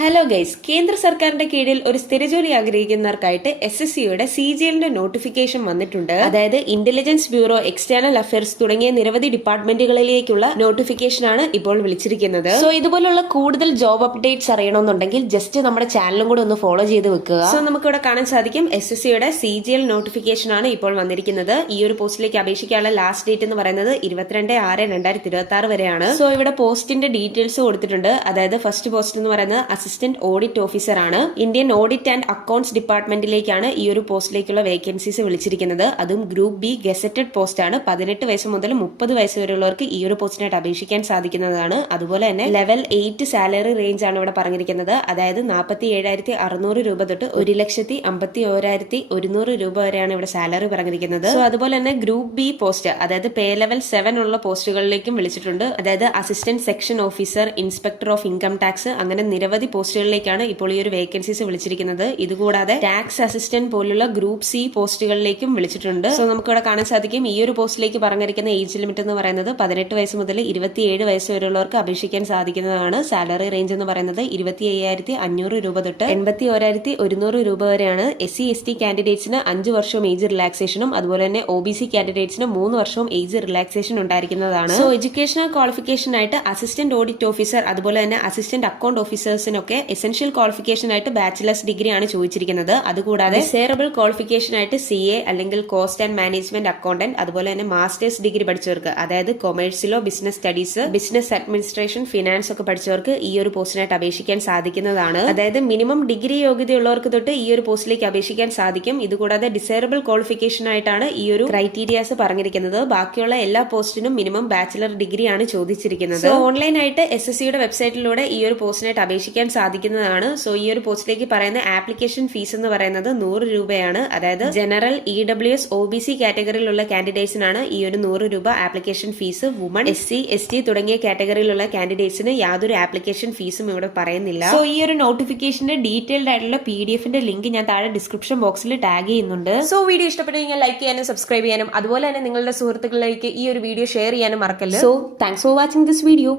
Hello guys, കേന്ദ്ര സർക്കാരിന്റെ കീഴിൽ ഒരു സ്ഥിരജോലി ആഗ്രഹിക്കുന്നവർക്കായിട്ട് SSCയുടെ CGLന്റെ നോട്ടിഫിക്കേഷൻ വന്നിട്ടുണ്ട്. അതായത് ഇന്റലിജൻസ് ബ്യൂറോ, എക്സ്റ്റേണൽ അഫയേഴ്സ് തുടങ്ങിയ നിരവധി ഡിപ്പാർട്ട്മെന്റുകളിലേക്കുള്ള നോട്ടിഫിക്കേഷൻ ആണ് ഇപ്പോൾ വിളിച്ചിരിക്കുന്നത്. സോ ഇതുപോലുള്ള കൂടുതൽ ജോബ് അപ്ഡേറ്റ്സ് അറിയണമെന്നുണ്ടെങ്കിൽ ജസ്റ്റ് നമ്മുടെ ചാനലും കൂടെ ഒന്ന് ഫോളോ ചെയ്ത് വെക്കുക. സോ നമുക്കിവിടെ കാണാൻ സാധിക്കും SSCയുടെ CGL നോട്ടിഫിക്കേഷൻ ആണ് ഇപ്പോൾ വന്നിരിക്കുന്നത്. ഈ ഒരു പോസ്റ്റിലേക്ക് അപേക്ഷിക്കാനുള്ള ലാസ്റ്റ് ഡേറ്റ് എന്ന് പറയുന്നത് 22/6/2026 വരെയാണ്. സോ ഇവിടെ പോസ്റ്റിന്റെ ഡീറ്റെയിൽസ് കൊടുത്തിട്ടുണ്ട്. അതായത് ഫസ്റ്റ് പോസ്റ്റ് എന്ന് പറയുന്നത് അസിസ്റ്റന്റ് ഓഡിറ്റ് ഓഫീസർ ആണ്. ഇന്ത്യൻ ഓഡിറ്റ് ആൻഡ് അക്കൌണ്ട്സ് ഡിപ്പാർട്ട്മെന്റിലേക്കാണ് ഈ ഒരു പോസ്റ്റിലേക്കുള്ള വേക്കൻസീസ് വിളിച്ചിരിക്കുന്നത്. അതും ഗ്രൂപ്പ് ബി ഗസറ്റഡ് പോസ്റ്റ് ആണ്. 18 വയസ്സ് മുതൽ 30 വയസ്സ് വരെയുള്ളവർക്ക് ഈ ഒരു പോസ്റ്റിനായിട്ട് അപേക്ഷിക്കാൻ സാധിക്കുന്നതാണ്. അതുപോലെ തന്നെ ലെവൽ 8 സാലറി റേഞ്ച് ആണ് ഇവിടെ പറഞ്ഞിരിക്കുന്നത്. അതായത് 47,600 രൂപ തൊട്ട് 1,51,100 രൂപ വരെയാണ് ഇവിടെ സാലറി പറഞ്ഞിരിക്കുന്നത്. സോ അതുപോലെ തന്നെ ഗ്രൂപ്പ് ബി പോസ്റ്റ്, അതായത് പേ ലെവൽ 7 ഉള്ള പോസ്റ്റുകളിലേക്കും വിളിച്ചിട്ടുണ്ട്. അതായത് assistant section officer, inspector of income tax, അങ്ങനെ നിരവധി പോസ്റ്റുകളിലേക്കാണ് ഇപ്പോൾ ഈ ഒരു വേക്കൻസീസ് വിളിച്ചിരിക്കുന്നത്. ഇതുകൂടാതെ ടാക്സ് അസിസ്റ്റന്റ് പോലുള്ള ഗ്രൂപ്പ് സി പോസ്റ്റുകളിലേക്കും വിളിച്ചിട്ടുണ്ട്. സോ നമുക്കിവിടെ കാണാൻ സാധിക്കും ഈ ഒരു പോസ്റ്റിലേക്ക് പറഞ്ഞിരിക്കുന്ന ഏജ് ലിമിറ്റ് എന്ന് പറയുന്നത് 18 വയസ്സ് മുതൽ 27 വയസ്സ് വരെയുള്ളവർക്ക് അപേക്ഷിക്കാൻ സാധിക്കുന്നതാണ്. സാലറി റേഞ്ച് എന്ന് പറയുന്നത് 25,500 രൂപ തൊട്ട് 81,100 രൂപ വരെയാണ്. SC/ST കാൻഡിഡേറ്റ്സിന് 5 വർഷവും ഏജ് റിലാക്സേഷനും, അതുപോലെ തന്നെ OBC കാൻഡിഡേറ്റ്സിന് 3 വർഷവും ഏജ് റിലാക്സേഷൻ ഉണ്ടായിരിക്കുന്നതാണ്. സോ എഡ്യൂക്കേഷണൽ ക്വാളിഫിക്കേഷൻ ആയിട്ട് അസിസ്റ്റന്റ് ഓഡിറ്റ് ഓഫീസർ, അതുപോലെ തന്നെ അസിസ്റ്റന്റ് അക്കൌണ്ട് ഓഫീസേഴ്സിനൊക്കെ എസെൻഷ്യൽ ക്വാളിഫിക്കേഷൻ ആയിട്ട് ബാച്ചിലേഴ്സ് ഡിഗ്രി ആണ് ചോദിച്ചിരിക്കുന്നത്. അതുകൂടാതെ ഡിസൈറബിൾ ക്വാളിഫിക്കേഷൻ ആയിട്ട് CA അല്ലെങ്കിൽ കോസ്റ്റ് ആൻഡ് മാനേജ്മെന്റ് അക്കൗണ്ടന്റ്, അതുപോലെ തന്നെ മാസ്റ്റേഴ്സ് ഡിഗ്രി പഠിച്ചവർക്ക്, അതായത് കൊമേഴ്സിലോ business studies, business administration, finance ഒക്കെ പഠിച്ചവർക്ക് ഈ ഒരു പോസ്റ്റിനായിട്ട് അപേക്ഷിക്കാൻ സാധിക്കുന്നതാണ്. അതായത് മിനിമം ഡിഗ്രി യോഗ്യതയുള്ളവർക്ക് തൊട്ട് ഈ ഒരു പോസ്റ്റിലേക്ക് അപേക്ഷിക്കാൻ സാധിക്കും. ഇതുകൂടാതെ ഡിസൈറബിൾ ക്വാളിഫിക്കേഷൻ ആയിട്ടാണ് ഈ ഒരു ക്രൈറ്റീരിയാസ് പറഞ്ഞിരിക്കുന്നത്. ബാക്കിയുള്ള എല്ലാ പോസ്റ്റിനും മിനിമം ബാച്ചിലർ ഡിഗ്രി ആണ് ചോദിച്ചിരിക്കുന്നത്. ഓൺലൈൻ ആയിട്ട് SSCയുടെ വെബ്സൈറ്റിലൂടെ ഈ ഒരു പോസ്റ്റിനായിട്ട് അപേക്ഷിക്കാൻ സാധിക്കുന്നതാണ്. സോ ഈ ഒരു പോസ്റ്റിലേക്ക് പറയുന്ന ആപ്ലിക്കേഷൻ ഫീസ് എന്ന് പറയുന്നത് 100 രൂപയാണ്. അതായത് ജനറൽ, EWS, OBC കാറ്റഗറിയിലുള്ള കാൻഡിഡേറ്റ്സിനാണ് ഈ ഒരു 100 രൂപ ആപ്ലിക്കേഷൻ ഫീസ്. വുമൺ, SC/ST തുടങ്ങിയ കാറ്റഗറിയിലുള്ള കാൻഡിഡേറ്റ്സിന് യാതൊരു ആപ്ലിക്കേഷൻ ഫീസും ഇവിടെ പറയുന്നില്ല. സോ ഈ ഒരു നോട്ടിഫിക്കേഷന്റെ ഡീറ്റെയിൽഡ് ആയിട്ടുള്ള PDFന്റെ ലിങ്ക് ഞാൻ താഴെ ഡിസ്ക്രിപ്ഷൻ ബോക്സിൽ ടാഗ് ചെയ്യുന്നുണ്ട്. സോ വീഡിയോ ഇഷ്ടപ്പെട്ടെങ്കിൽ ലൈക്ക് ചെയ്യാനും സബ്സ്ക്രൈബ് ചെയ്യാനും, അതുപോലെ തന്നെ നിങ്ങളുടെ സുഹൃത്തുക്കളിലേക്ക് ഈ ഒരു വീഡിയോ ഷെയർ ചെയ്യാനും മറക്കല്ല. So thanks for watching this video.